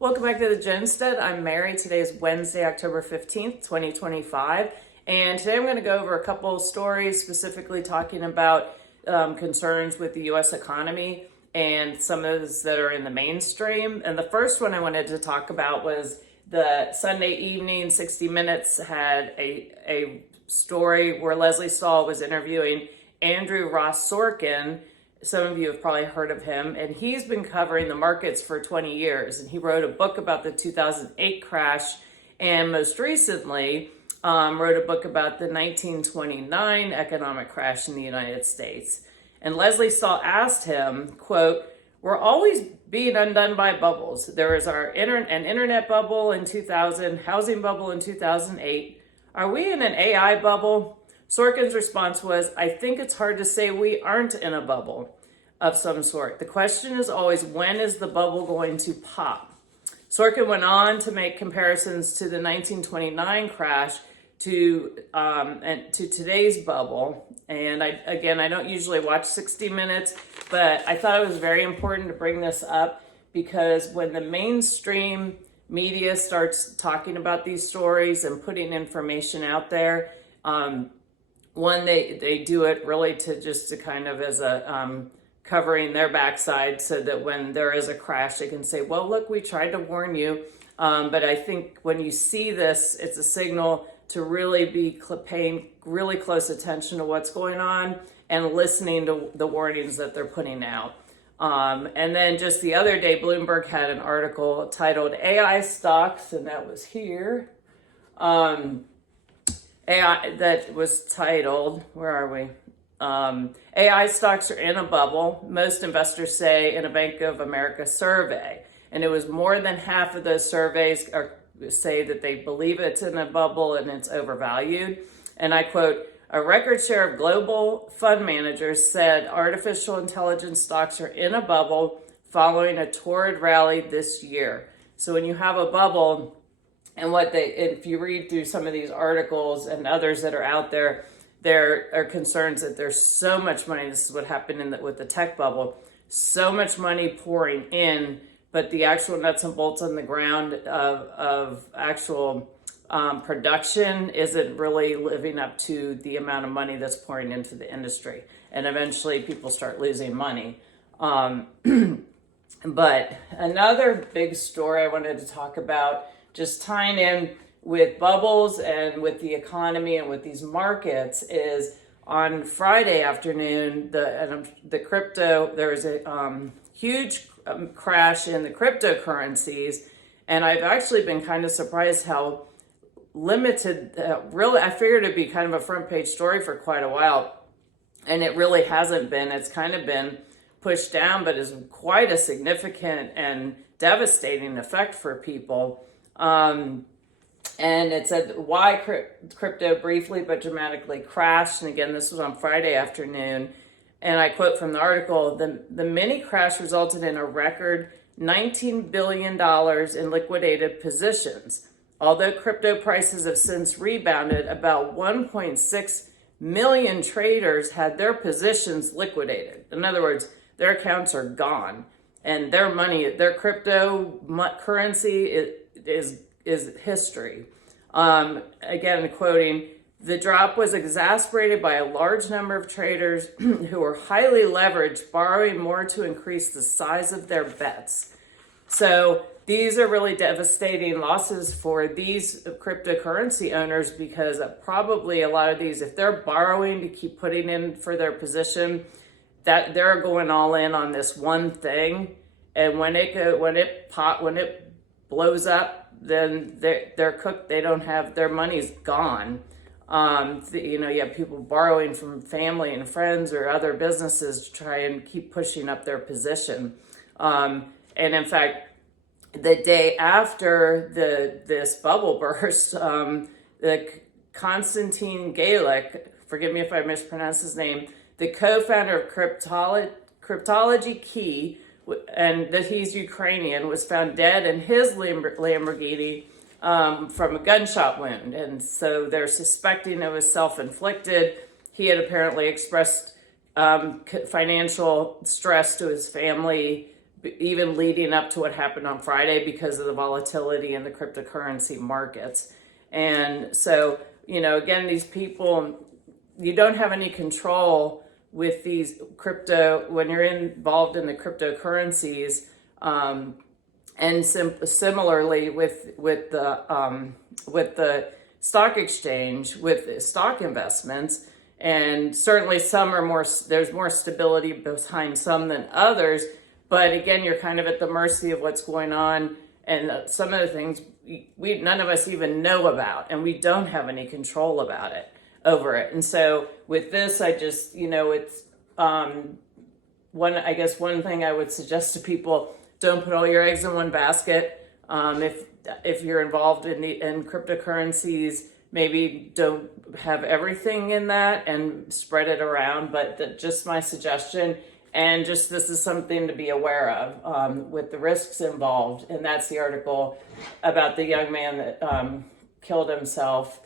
Welcome back to the Jenstead. I'm Mary. Today is Wednesday, October 15th, 2025. And today I'm going to go over a couple of stories specifically talking about concerns with the U.S. economy and some of those that are in the mainstream. And the first one I wanted to talk about was the Sunday evening 60 Minutes had a story where Lesley Stahl was interviewing Andrew Ross Sorkin. Some of you have probably heard of him, and he's been covering the markets for 20 years. And he wrote a book about the 2008 crash, and most recently wrote a book about the 1929 economic crash in the United States. And Lesley Stahl asked him, quote, "We're always being undone by bubbles. There was an internet bubble in 2000, housing bubble in 2008. Are we in an AI bubble?" Sorkin's response was, "I think it's hard to say we aren't in a bubble of some sort. The question is always, when is the bubble going to pop?" Sorkin went on to make comparisons to the 1929 crash and to today's bubble. And I don't usually watch 60 Minutes, but I thought it was very important to bring this up because when the mainstream media starts talking about these stories and putting information out there, one, they do it really to kind of as a covering their backside so that when there is a crash, they can say, well, look, we tried to warn you. But I think when you see this, it's a signal to really be paying really close attention to what's going on and listening to the warnings that they're putting out. And then just the other day, Bloomberg had an article titled AI Stocks, and that was here. AI that was titled, where are we? AI stocks are in a bubble, most investors say in a Bank of America survey. And it was more than half of those surveys say that they believe it's in a bubble and it's overvalued. And I quote, "A record share of global fund managers said artificial intelligence stocks are in a bubble following a torrid rally this year." So when you have a bubble, and if you read through some of these articles and others that are out there, there are concerns that there's so much money. This is what happened with the tech bubble. So much money pouring in, but the actual nuts and bolts on the ground of actual production isn't really living up to the amount of money that's pouring into the industry. And eventually people start losing money. But another big story I wanted to talk about, just tying in with bubbles and with the economy and with these markets, is on Friday afternoon, the crypto, there was a huge crash in the cryptocurrencies. And I've actually been kind of surprised how limited, really, I figured it'd be kind of a front page story for quite a while. And it really hasn't been. It's kind of been pushed down, but is quite a significant and devastating effect for people. And it said why crypto briefly but dramatically crashed. And again, this was on Friday afternoon. And I quote from the article, the mini crash resulted in a record $19 billion in liquidated positions. Although crypto prices have since rebounded, about 1.6 million traders had their positions liquidated. In other words, their accounts are gone. And their money, their crypto currency is history. Again, quoting, "The drop was exacerbated by a large number of traders who were highly leveraged, borrowing more to increase the size of their bets." So these are really devastating losses for these cryptocurrency owners because probably a lot of these, if they're borrowing to keep putting in for their position, that they're going all in on this one thing. And when it blows up, then they're cooked. They don't have, their money's gone. You have people borrowing from family and friends or other businesses to try and keep pushing up their position. And in fact, the day after this bubble burst, the Konstantin Galik, forgive me if I mispronounce his name, the co-founder of Cryptology Key, and that he's Ukrainian, was found dead in his Lamborghini from a gunshot wound. And so they're suspecting it was self-inflicted. He had apparently expressed financial stress to his family even leading up to what happened on Friday because of the volatility in the cryptocurrency markets. And so, again, these people, you don't have any control with these crypto when you're involved in the cryptocurrencies. And similarly with the stock exchange, with stock investments, and certainly some are there's more stability behind some than others. But again, you're kind of at the mercy of what's going on, and some of the things none of us even know about, and we don't have any control over it. And so with this, I just, it's one thing I would suggest to people: don't put all your eggs in one basket. If you're involved in cryptocurrencies, maybe don't have everything in that and spread it around. But just my suggestion. And just this is something to be aware of with the risks involved. And that's the article about the young man that killed himself.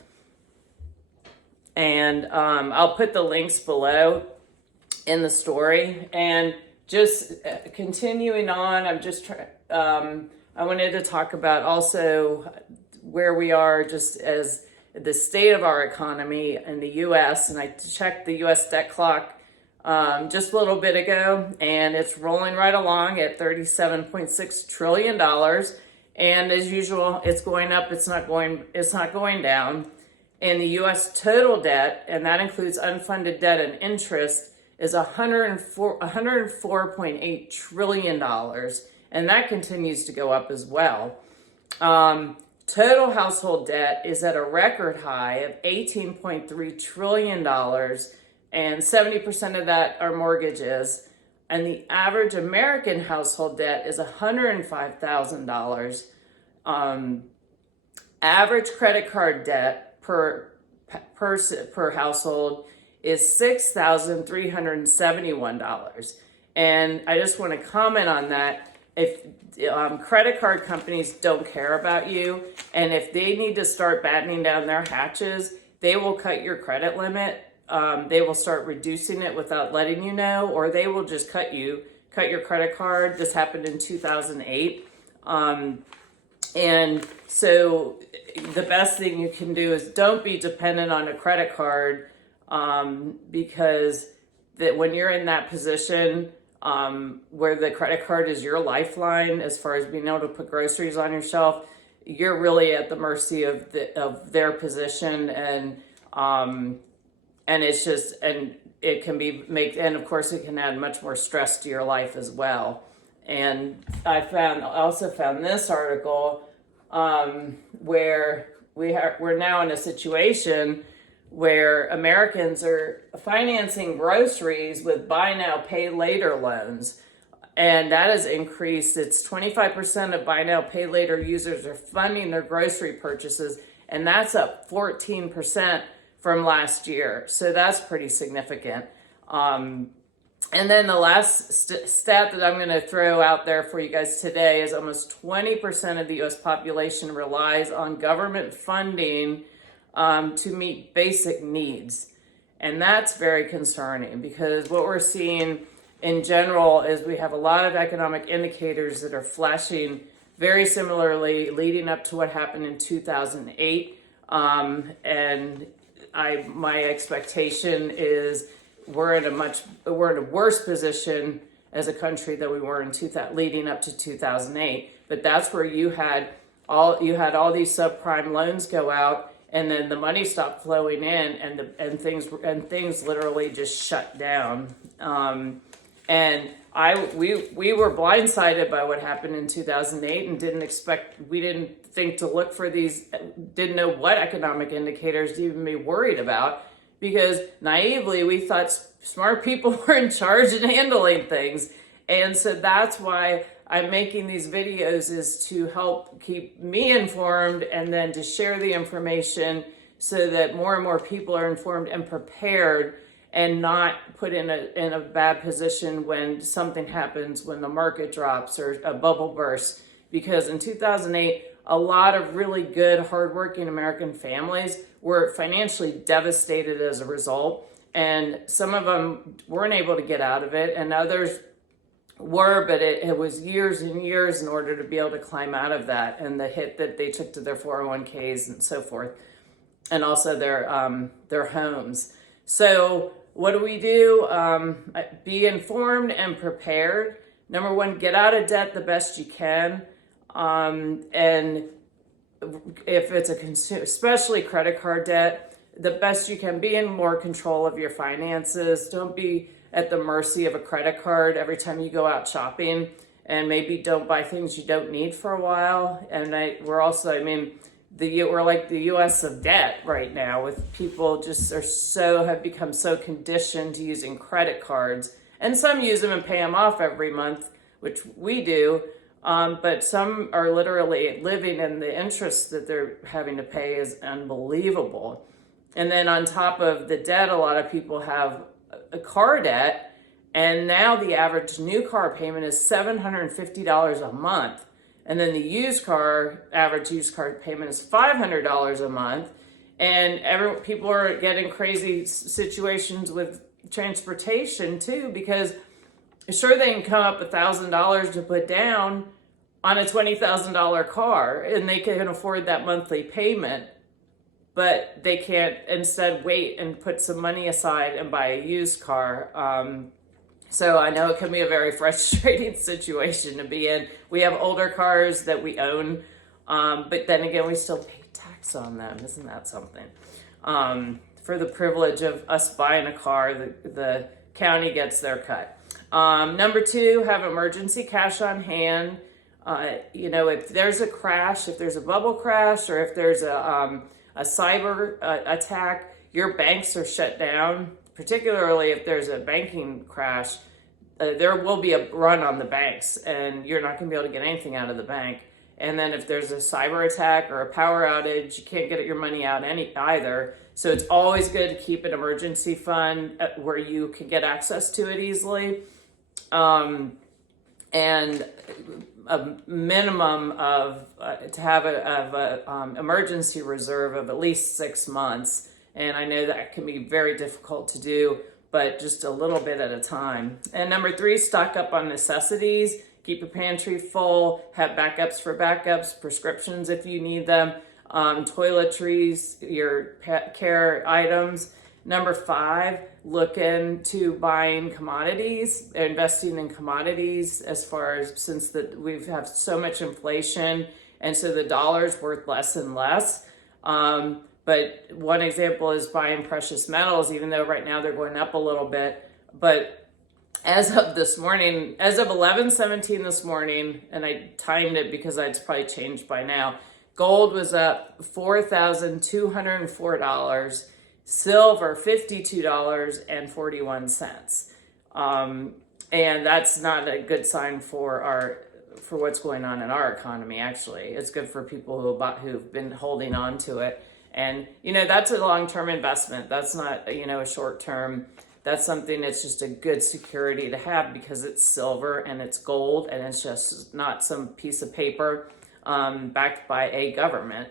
And I'll put the links below in the story. And just continuing on, I wanted to talk about also where we are just as the state of our economy in the U.S. And I checked the U.S. debt clock just a little bit ago, and it's rolling right along at $37.6 trillion. And as usual, it's going up. It's not going down. And the U.S. total debt, and that includes unfunded debt and interest, is $104.8 trillion. And that continues to go up as well. Total household debt is at a record high of $18.3 trillion. And 70% of that are mortgages. And the average American household debt is $105,000. Average credit card debt per household is $6,371. And I just want to comment on that. If credit card companies don't care about you, and if they need to start battening down their hatches, they will cut your credit limit. They will start reducing it without letting you know, or they will just cut your credit card. This happened in 2008. And so the best thing you can do is don't be dependent on a credit card, because when you're in that position where the credit card is your lifeline as far as being able to put groceries on your shelf, you're really at the mercy of their position. And it's just, and it can and of course it can add much more stress to your life as well. And I also found this article where we're now in a situation where Americans are financing groceries with buy now, pay later loans. And that has increased. It's 25% of buy now, pay later users are funding their grocery purchases, and that's up 14% from last year. So that's pretty significant. And then the last stat that I'm going to throw out there for you guys today is almost 20% of the U.S. population relies on government funding to meet basic needs. And that's very concerning, because what we're seeing in general is we have a lot of economic indicators that are flashing very similarly leading up to what happened in 2008. And my expectation is we're in a worse position as a country than we were leading up to 2008. But that's where you had all these subprime loans go out, and then the money stopped flowing in, and things literally just shut down. And we were blindsided by what happened in 2008 and didn't think to look for these, didn't know what economic indicators to even be worried about, because naively we thought smart people were in charge and handling things. And so that's why I'm making these videos, is to help keep me informed and then to share the information so that more and more people are informed and prepared and not put in a bad position when something happens, when the market drops or a bubble bursts. Because in 2008, a lot of really good, hardworking American families were financially devastated as a result. And some of them weren't able to get out of it, and others were, but it was years and years in order to be able to climb out of that, and the hit that they took to their 401ks and so forth, and also their homes. So what do we do? Be informed and prepared. Number one, get out of debt the best you can. And if it's a consumer, especially credit card debt, the best you can, be in more control of your finances. Don't be at the mercy of a credit card every time you go out shopping, and maybe don't buy things you don't need for a while. And we're also, we're like the U.S. of debt right now, with people just have become so conditioned to using credit cards, and some use them and pay them off every month, which we do. But some are literally living in the interest that they're having to pay is unbelievable. And then on top of the debt, a lot of people have a car debt, and now the average new car payment is $750 a month. And then the average used car payment is $500 a month. And people are getting crazy situations with transportation too, because sure, they can come up $1,000 to put down on a $20,000 car, and they can afford that monthly payment, but they can't instead wait and put some money aside and buy a used car. So I know it can be a very frustrating situation to be in. We have older cars that we own, but then again, we still pay tax on them. Isn't that something? For the privilege of us buying a car, the county gets their cut. Number two, have emergency cash on hand. If there's a crash, if there's a bubble crash, or if there's a cyber attack, your banks are shut down. Particularly if there's a banking crash, there will be a run on the banks, and you're not going to be able to get anything out of the bank. And then if there's a cyber attack or a power outage, you can't get your money out either. So it's always good to keep an emergency fund where you can get access to it easily. And a minimum to have a emergency reserve of at least 6 months. And I know that can be very difficult to do, but just a little bit at a time. And number three, stock up on necessities. Keep your pantry full. Have backups for backups, prescriptions if you need them, toiletries, your pet care items. Number five, look into buying commodities, investing in commodities, since we've had so much inflation, and so the dollar's worth less and less. But one example is buying precious metals, even though right now they're going up a little bit. But as of 11:17 this morning, and I timed it because it's probably changed by now, gold was up $4,204, silver $52.41. And that's not a good sign for what's going on in our economy. Actually, it's good for people who've been holding on to it. And, that's a long-term investment. That's not, a short-term. That's something that's just a good security to have, because it's silver and it's gold, and it's just not some piece of paper backed by a government.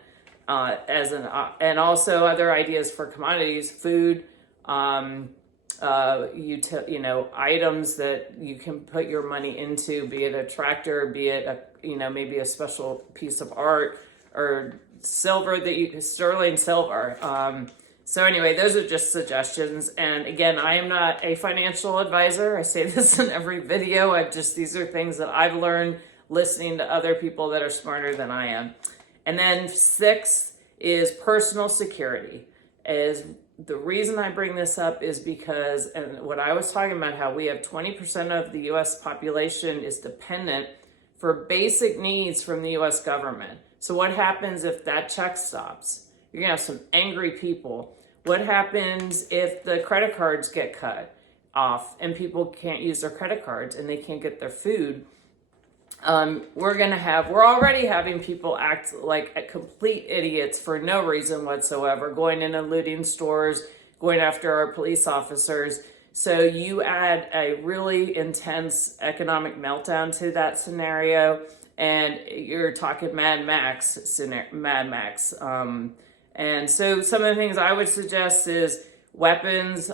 And also other ideas for commodities, food, items that you can put your money into, be it a tractor, be it maybe a special piece of art, or silver sterling silver. So anyway, those are just suggestions. And again, I am not a financial advisor. I say this in every video. These are things that I've learned listening to other people that are smarter than I am. And then 6 is personal security. The reason I bring this up is because, and what I was talking about, how we have 20% of the U.S. population is dependent for basic needs from the U.S. government. So what happens if that check stops? You're going to have some angry people. What happens if the credit cards get cut off and people can't use their credit cards and they can't get their food? We're already having people act like complete idiots for no reason whatsoever, going in and looting stores, going after our police officers. So you add a really intense economic meltdown to that scenario, and you're talking Mad Max. And so some of the things I would suggest is weapons,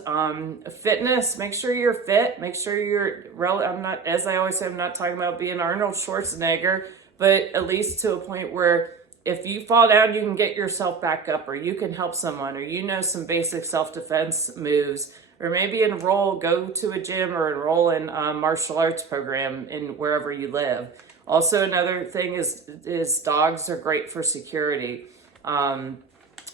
fitness. Make sure you're fit. Make sure I'm not, as I always say, I'm not talking about being Arnold Schwarzenegger, but at least to a point where if you fall down, you can get yourself back up, or you can help someone, or some basic self-defense moves, or maybe go to a gym or enroll in a martial arts program in wherever you live. Also, another thing is dogs are great for security.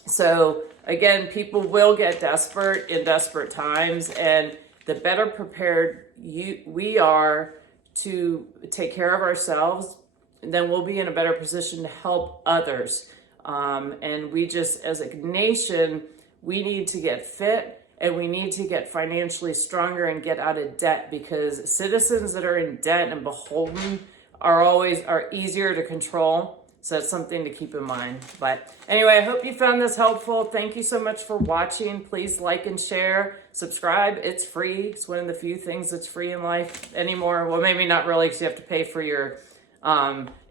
So again, people will get desperate in desperate times, and the better prepared we are to take care of ourselves, then we'll be in a better position to help others. And we just, as a nation, we need to get fit, and we need to get financially stronger and get out of debt, because citizens that are in debt and beholden are easier to control. So that's something to keep in mind. But anyway, I hope you found this helpful. Thank you so much for watching. Please like and share, subscribe. It's free. It's one of the few things that's free in life anymore. Well, maybe not really, because you have to pay for your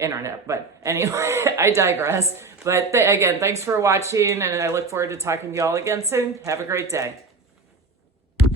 internet. But anyway, I digress. But again, thanks for watching, and I look forward to talking to you all again soon. Have a great day.